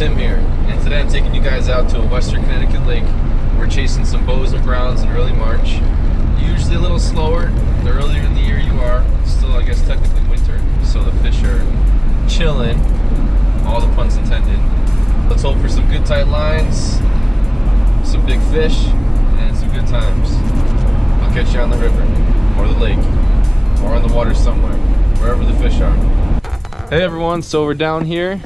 Tim here, and today I'm taking you guys out to a western Connecticut lake. We're chasing some bows and browns in early March. Usually a little slower the earlier in the year you are. It's still, I guess, technically winter, so the fish are chilling, all the puns intended. Let's hope for some good tight lines, some big fish, and some good times. I'll catch you on the river, or the lake, or on the water somewhere, wherever the fish are. Hey everyone, so we're down here,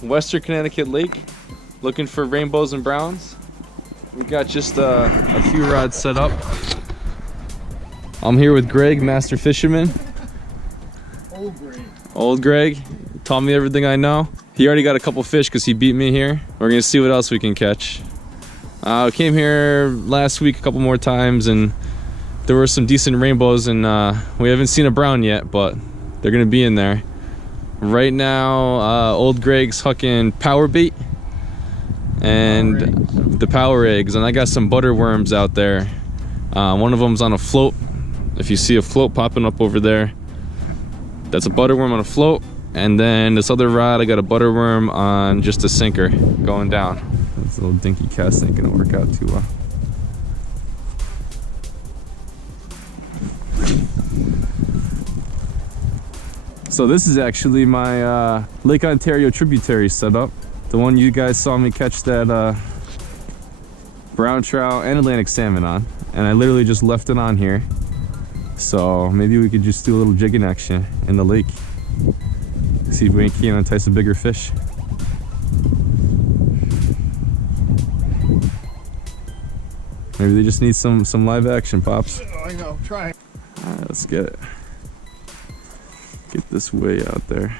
Western Connecticut Lake, looking for rainbows and browns. We got just a few rods set up. I'm here with Greg, master fisherman. Old Greg taught me everything I know. He already got a couple fish because he beat me here. We're gonna see what else we can catch. I came here last week a couple more times and there were some decent rainbows, and we haven't seen a brown yet, but they're gonna be in there. Right now, old Greg's hooking power bait and the power eggs, and I got some butter worms out there. One of them's on a float. If you see a float popping up over there, that's a butter worm on a float. And then this other rod, I got a butter worm on just a sinker going down. This little dinky cast ain't gonna work out too well. So this is actually my Lake Ontario tributary setup. The one you guys saw me catch that brown trout and Atlantic salmon on. And I literally just left it on here. So maybe we could just do a little jigging action in the lake. See if we can entice a bigger fish. Maybe they just need some live action, Pops. I know, try. Alright, let's get it. Get this way out there.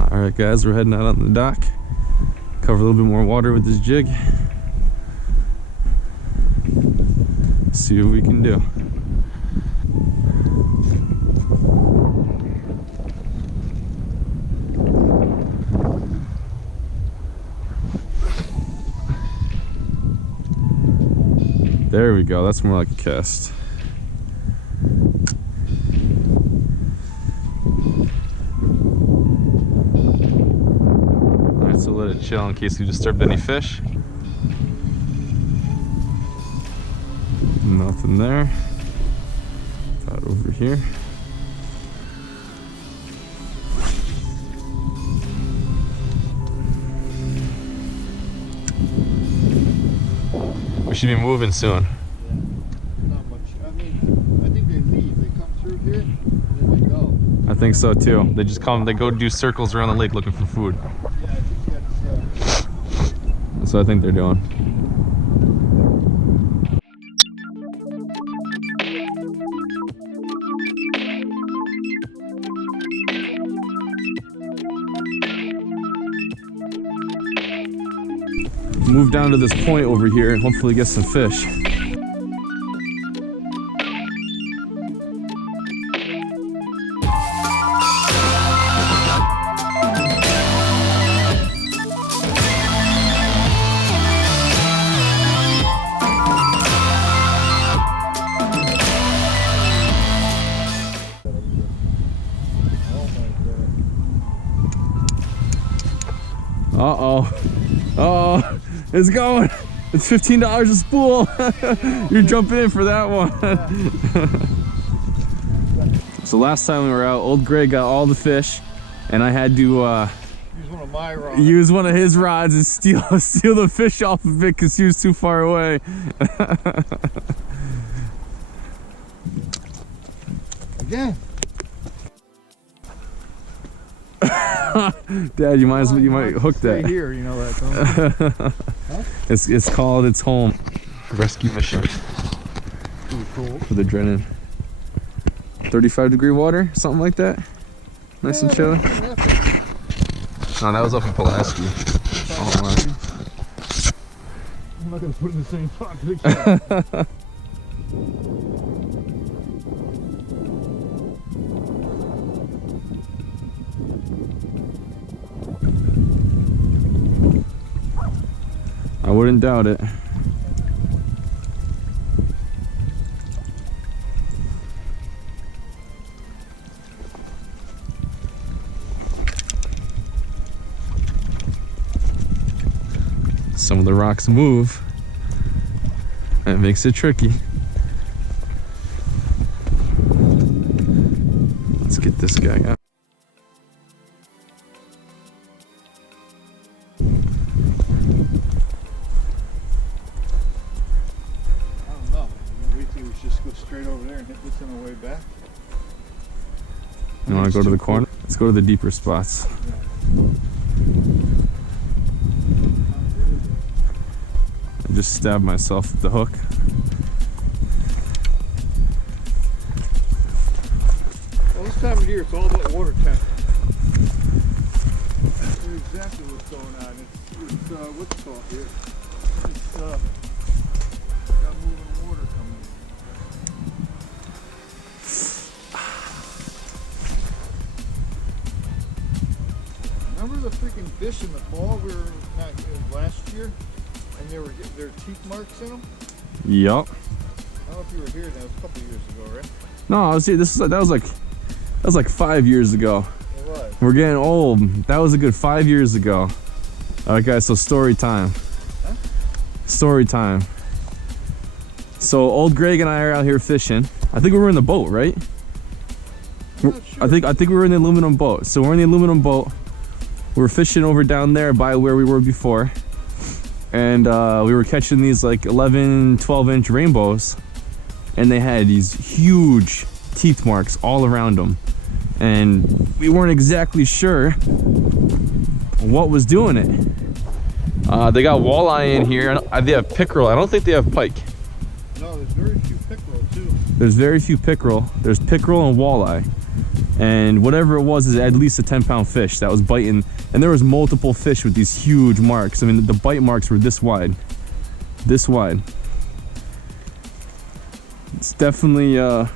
Alright guys, we're heading out on the dock. Cover a little bit more water with this jig. See what we can do. There we go, that's more like a cast. Alright, so let it chill in case we disturbed any fish. Nothing there. Got over here. We should be moving soon. Yeah, not much. I mean, I think they leave. They come through here and then they go. I think so too. They just come, they go do circles around the lake looking for food. Yeah, I think That's what I think they're doing. Move down to this point over here and hopefully get some fish. Uh-oh. Uh-oh. It's going. It's $15 a spool. You're jumping in for that one. So last time we were out, old Greg got all the fish, and I had to use one of my rods. Use one of his rods and steal the fish off of it because he was too far away. Again. Dad, you might hook that. Right here, you know that. Huh? It's called It's Home. Rescue mission. Pretty cool. For the Drennan. 35-degree water, something like that. Nice and chilly. No, that was up in Pulaski. I'm not gonna put it in the same pot. I wouldn't doubt it. some of the rocks move. That makes it tricky. Let's get this guy out. I don't know. We think we should just go straight over there and hit this on our way back. You want to go to the corner? Let's go to the deeper spots. I just stabbed myself with the hook. Well, this time of year, it's all about water temp. That's exactly what's going on. It's what's it called here? It's got moving water coming in. Remember the freaking fish in the fall we were last year, and they were getting their teeth marks in them? Yup. I don't know if you were here. That was a couple years ago, right? No, I was here. That was like 5 years ago. It was. We're getting old. That was a good 5 years ago. All right, guys. So story time. Huh? Story time. So old Greg and I are out here fishing. I think we were in the boat, right? I'm not sure. I think we were in the aluminum boat. So we're in the aluminum boat. We were fishing over down there by where we were before. And we were catching these like 11, 12-inch rainbows. And they had these huge teeth marks all around them. And we weren't exactly sure what was doing it. They got walleye in here. They have pickerel. I don't think they have pike. No, there's very few pickerel too. There's very few pickerel. There's pickerel and walleye. And whatever it was is at least a 10-pound fish that was biting. And there was multiple fish with these huge marks. I mean, the bite marks were this wide. This wide. It's definitely a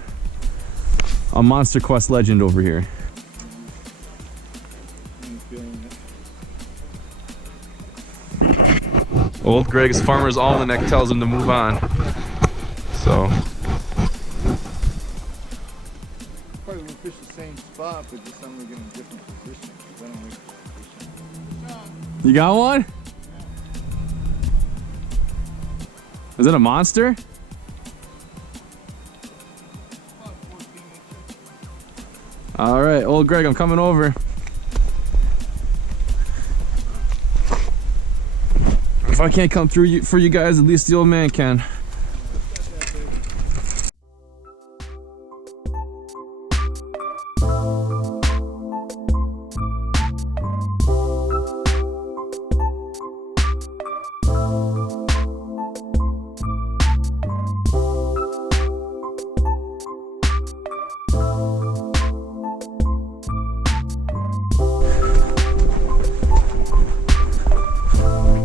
Monster Quest legend over here. I'm feeling it. Old Greg's Farmer's Almanac tells him to move on. So Probably won't fish the same spot, but just I'm gonna get in a different position. 'Cause I don't like the position. you got one? Is it a monster? About 14 inches. All right, old Greg, I'm coming over. If I can't come through for you guys, at least the old man can.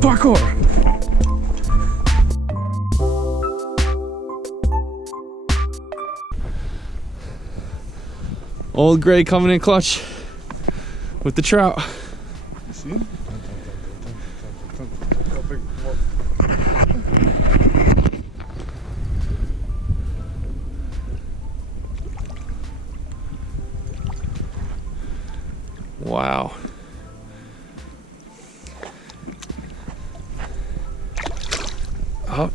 Parkour! Old Greg coming in clutch with the trout. You see him? Wow. Up.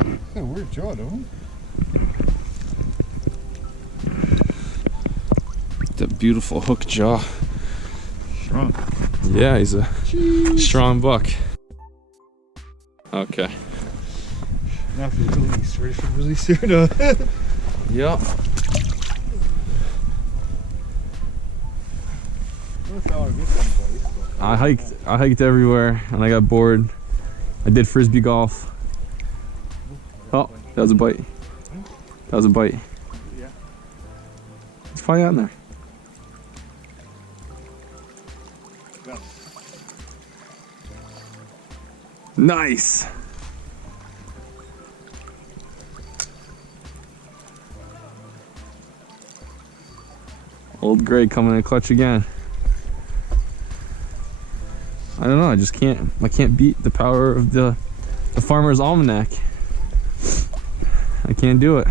It's got a weird jaw, don't it? That beautiful hook jaw. Strong. Yeah, he's a strong buck. Okay. Now for release. Ready for release here? No. Yep. I hiked everywhere and I got bored. I did frisbee golf. Oh, that was a bite. That was a bite. Yeah. It's probably out in there. Go. Nice. Old Greg coming in clutch again. I don't know, I can't beat the power of the Farmer's Almanac. I can't do it.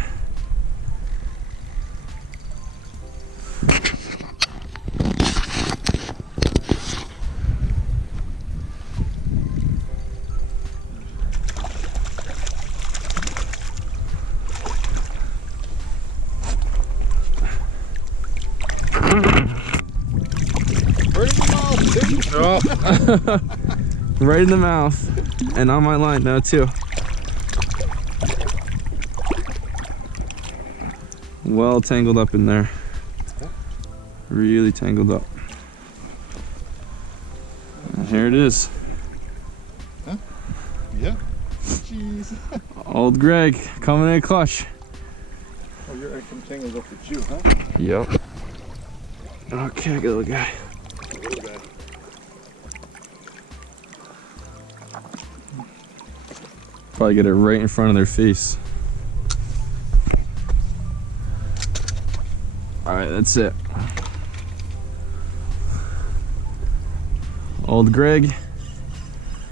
Oh. Right in the mouth. And on my line now too. Well tangled up in there. Really tangled up. And here it is. Huh? Yeah. Jeez. Old Greg coming in clutch. Oh, you're tangled up with you, huh? Yep. Okay, good little guy. Little guy. Probably get it right in front of their face. Alright, that's it. Old Greg.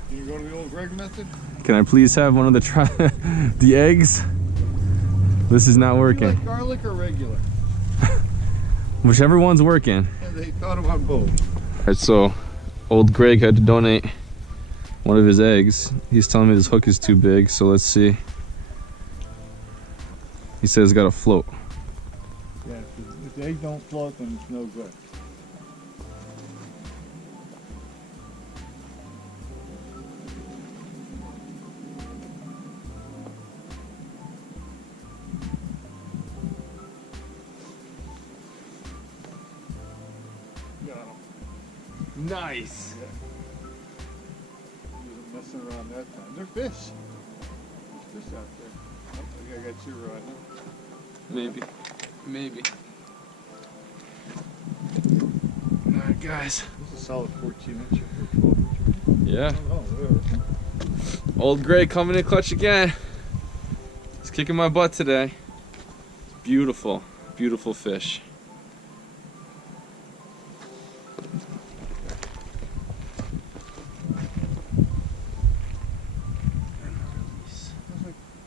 Can you go to the old Greg method? Can I please have one of the the eggs? This is not You working. like garlic or regular? Whichever one's working. Yeah, they thought about both. Alright, so old Greg had to donate one of his eggs. He's telling me this hook is too big, so let's see. He says it's got to float. Yeah, if the egg don't float, then it's no good. Got 'em. Nice. He wasn't messing around that time. They're fish. There's fish out there. Oh, I think I got you right now. Maybe. Alright, guys. This is a solid 14 inch or 12 inch. Yeah. Oh, whatever. Old Greg coming in clutch again. He's kicking my butt today. Beautiful, beautiful fish.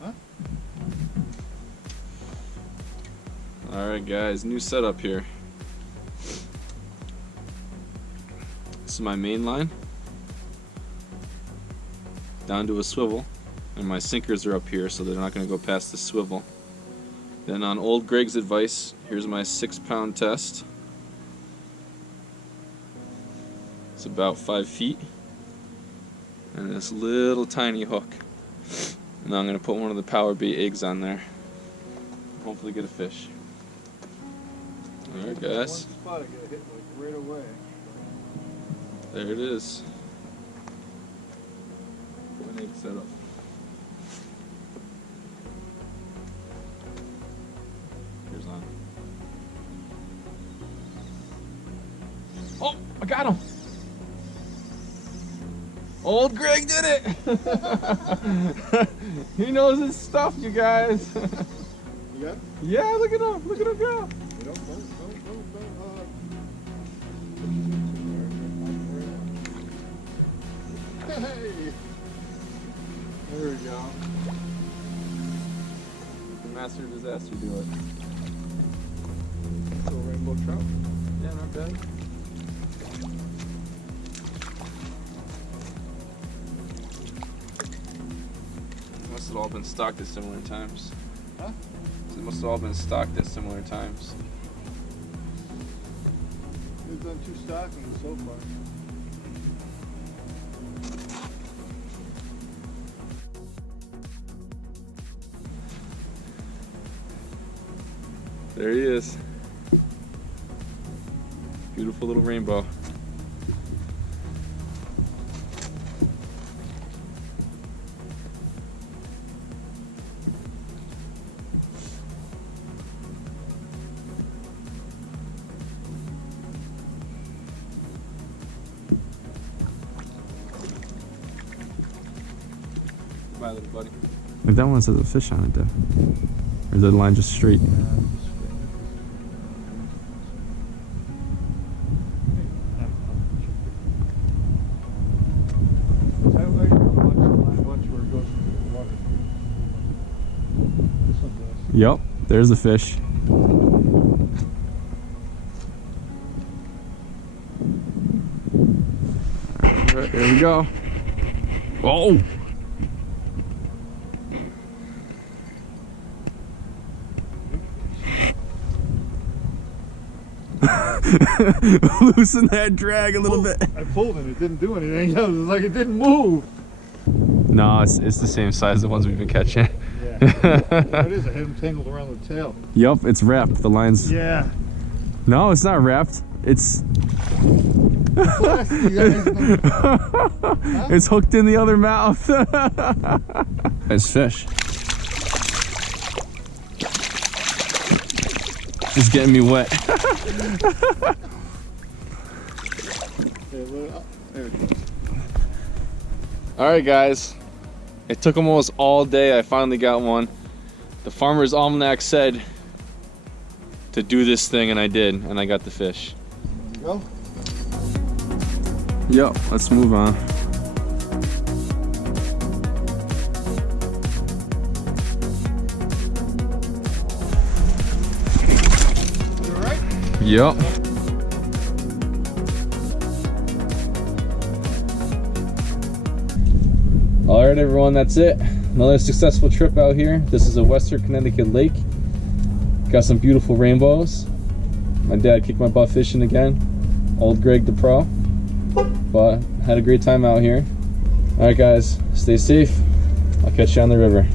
Huh? Alright guys, new setup here. This is my main line. Down to a swivel. And my sinkers are up here, so they're not going to go past the swivel. Then on old Greg's advice, here's my 6-pound test. It's about 5 feet. And this little tiny hook. And now I'm going to put one of the power bait eggs on there. Hopefully get a fish. Alright guys, One spot I got hit like right away. there it is. One egg setup. Here's on. Oh, I got him! Old Greg did it! He knows his stuff, you guys. You got it? Yeah, look at him go. Don't. Hey! There we go. The master of disaster do it. Little rainbow trout. Yeah, not bad. Must have all been stocked at similar times. Huh? It must have all been stocked at similar times. We've done 2 stockings so far. There he is. Beautiful little rainbow. Bye, little buddy. Like that one says a fish on it, though. Or is the line just straight? Yep, there's the fish. Alright, there we go. Oh! Loosen that drag a little bit. I pulled and it didn't do anything. It was like it didn't move. No, it's the same size as the ones we've been catching. Yeah. It is. I had them tangled around the tail. Yup, it's wrapped. The line's. Yeah. No, it's not wrapped. It's. It's hooked in the other mouth. It's fish. Just getting me wet. Alright guys, it took almost all day. I finally got one. The Farmer's Almanac said to do this thing and I did, and I got the fish. Go. Yo, let's move on. You alright? Yep. Alright everyone, that's it. Another successful trip out here. This is a Western Connecticut lake. Got some beautiful rainbows. My dad kicked my butt fishing again. Old Greg the pro. But had a great time out here. Alright guys, stay safe. I'll catch you on the river.